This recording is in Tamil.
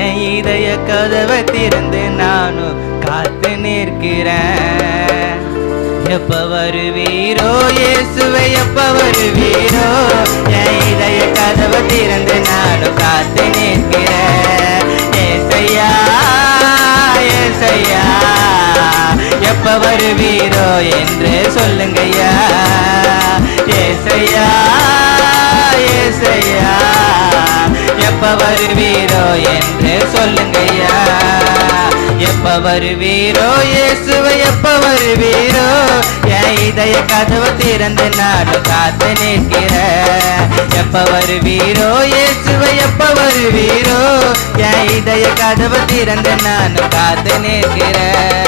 என் இதய கதவை திறந்து நானும் காத்து நிற்கிறேன். எப்ப வருவீரோ இயேசுவே, எப்ப வருவீரோ? என் இதய கதவை திறந்து நானும் காத்து நிற்கிறேன். ஏசையா ஏசையா, எப்ப வருவீரோ என்று சொல்லுங்கய்யா. ஏசையா ஏசையா, எப்ப வருவீரோ என்று சொல்லுங்கய்யா. எப்ப வருவீரோ இயேசுவே, எப்ப வருவீரோ? என் இதய கதவை திறந்து நானும் காத்து நிற்கிறேன். எப்ப வருவீரோ இயேசுவே, எப்ப வருவீரோ? என் இதய கதவை திறந்து நானும் காத்து நிற்கிறேன்.